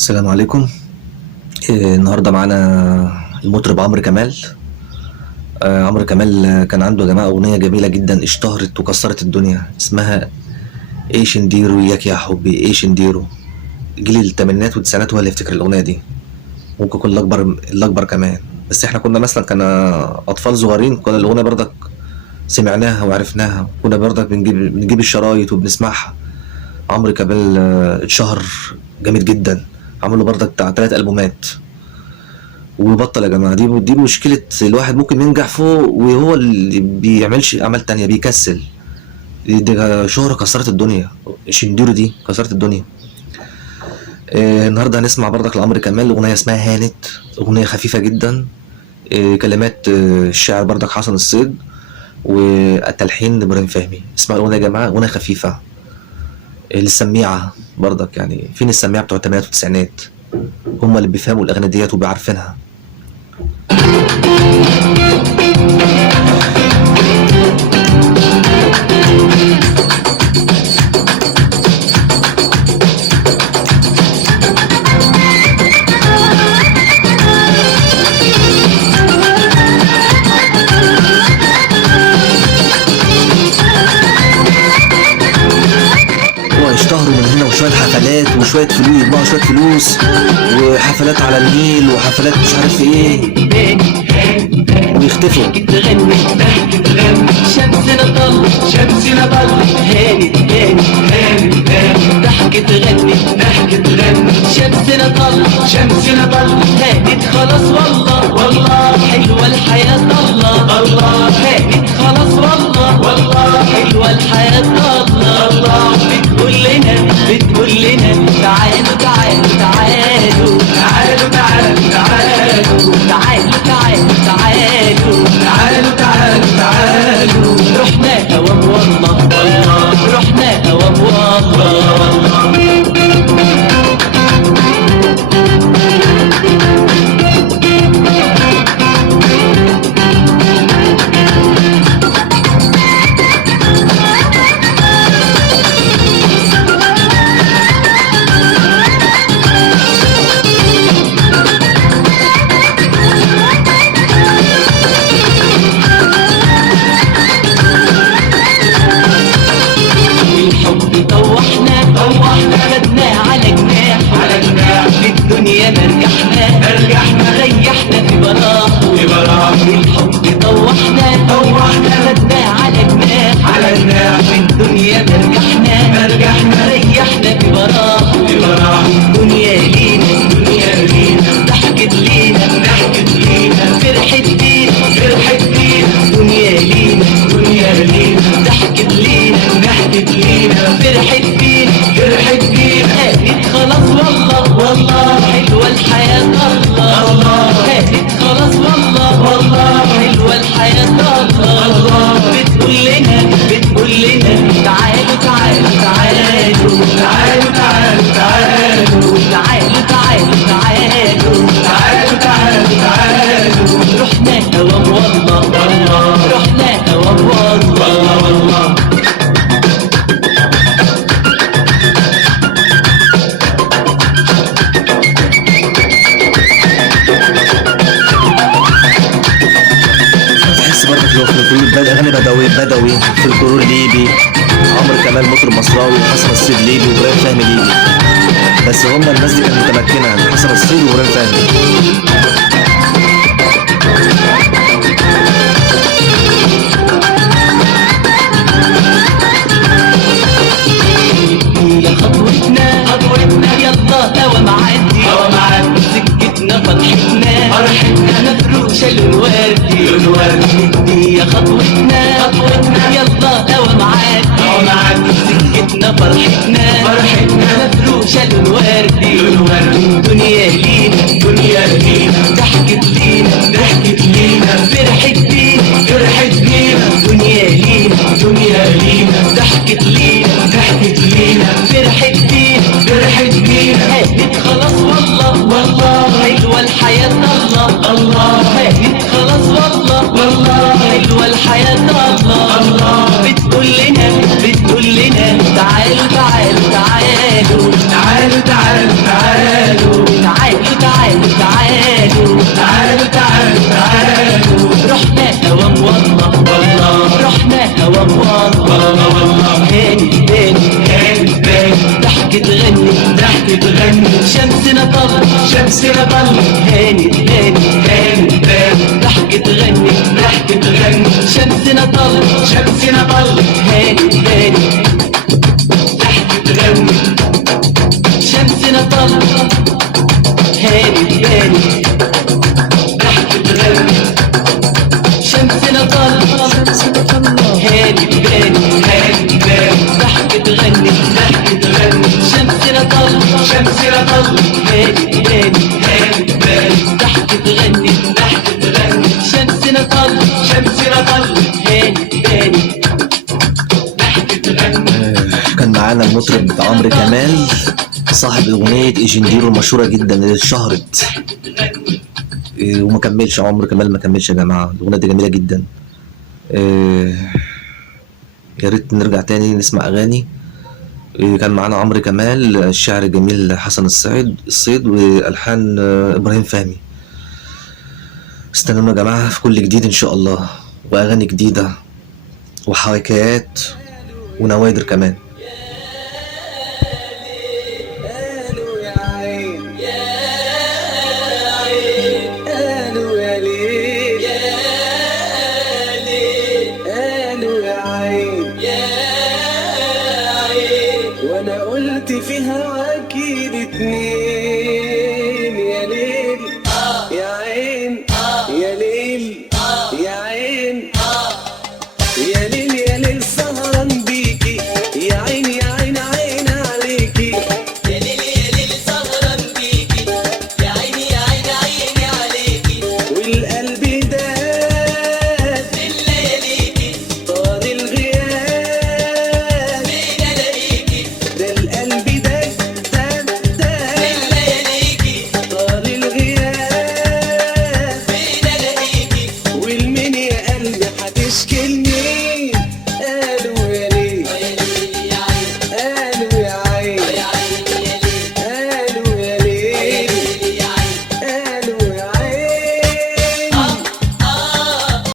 السلام عليكم. النهارده معانا المطرب عمرو كمال. عمرو كمال كان عنده يا جماعة أغنية جميلة جدا اشتهرت وكسرت الدنيا، اسمها ايش نديرو ياك يا حبي ايش نديرو. جيل التمانينات والتسعينات هو اللي يفتكر الأغنية دي، ممكن يكون الأكبر كمان، بس احنا كنا مثلا أطفال صغيرين، كنا الأغنية برضك سمعناها وعرفناها، كنا برضك بنجيب الشرايط وبنسمعها. عمرو كمال اتشهر جامد جدا، عمل له برضك بتاع 3 ألبومات وبطل يا جماعة. دي مشكلة الواحد، ممكن ينجح فوق وهو اللي بيعملش أعمال تانية، بيكسل. دي شهرة كسرت الدنيا، شنديرو دي كسرت الدنيا. النهاردة هنسمع برضك لعمرو كمال أغنية اسمها هانت، أغنية خفيفة جدا. كلمات الشاعر برضك حسن الصيد، والتلحين إبراهيم فهمي. اسمعوا الأغنية يا جماعة، أغنية خفيفة للسميعة برضك، يعني فين السميعة بتوع التمانينات والتسعينات؟ هما اللي بيفهموا الأغاني ديت وبيعرفينها. اشتهروا من هنا، وشوية حفلات وشوية فلوس، يجمعوا شوية فلوس وحفلات على النيل وحفلات مش عارف ايه، ويختفوا. شمسنا طل شمسنا طل هانت هانت هانت هانت ضحكت تغني ضحكت تغني شمسنا طل شمسنا طل هانت خلاص والله والله حلوة الحياة الله الله هانت خلاص والله والله حلوة الحياة الله الله بتقول لنا تعالوا تعالوا تعالوا تعالوا تعالوا تعالوا تعالوا تعالوا تعالوا تعالوا تعالوا تعالوا رحنا هوام والله والله رحنا هوام والله الدنيا مرجحنا ريحنا في براح الحب طوحنا خدنا على جناح الدنيا مرجحنا ريحنا في براح الدنيا لينا ضحكت لينا فرحت بينا الدنيا لينا ضحكت لينا فرحت بينا هانت خلاص والله حلوة الحياة الله هانت خلاص والله حلوة الحياة الله بتقول لنا تعالوا تعالوا تعالوا تعالوا تعالوا تعالوا تعالوا تعالوا تعالوا تعالوا تعالوا تعالوا رحنا هوام والله رحنا هوام والله اغاني بدوي في الكرور ليبي. عمرو كمال مطرب مصراوي، وحسن الصيد ليبي، وابراهيم فهمي ليبي. بس هما الناس دي كانت متمكنه، حسن الصيد وابراهيم فهمي. يا خطوتنا يلا هوا معدي سكتنا فرحتنا مفروشة لون وردي يا خطوتنا يلا هوا معدي سكتنا فرحتنا مفروشة لون وردي الدنيا لينا ضحكت لينا فرحت بينا الدنيا لينا ضحكت لينا فرحت بينا هانت خلاص والله حلوة الحياة الله هانت خلاص والله حلوة الحياة الله بتقول لنا تعالوا تعالوا تعالوا تعالوا تعالوا تعالوا ضحك تغني شمسنا طل شمسنا طل هاني هاني هاني هاني ضحك تغني ضحك تغني شمسنا طل شمسنا طل هاني هاني ضحك تغني شمسنا طل هاني هاني ضحك تغني شمسنا طل هاني هاني هاني هاني ضحك تغني ضحك تغني شمسنا طل شمسنا طل هاني هاني هاني هاني ضحك تغني ضحك تغني شمسنا طل شمسنا طل هاني هاني ضحك تغني. كان معانا المطرب عمرو كمال صاحب اغنيه ايجنديرو المشهوره جدا اللي اتشهرت. وما كملش عمرو كمال، ما كملش يا جماعه، الاغنيه دي جميله جدا. يا ريت نرجع تاني نسمع اغاني. كان معانا عمرو كمال، الشاعر الجميل حسن الصيد والحان ابراهيم فهمي. استنونا يا جماعه في كل جديد ان شاء الله، واغاني جديده وحكايات ونوادر كمان. وانا قلت في هواك ايد اتنين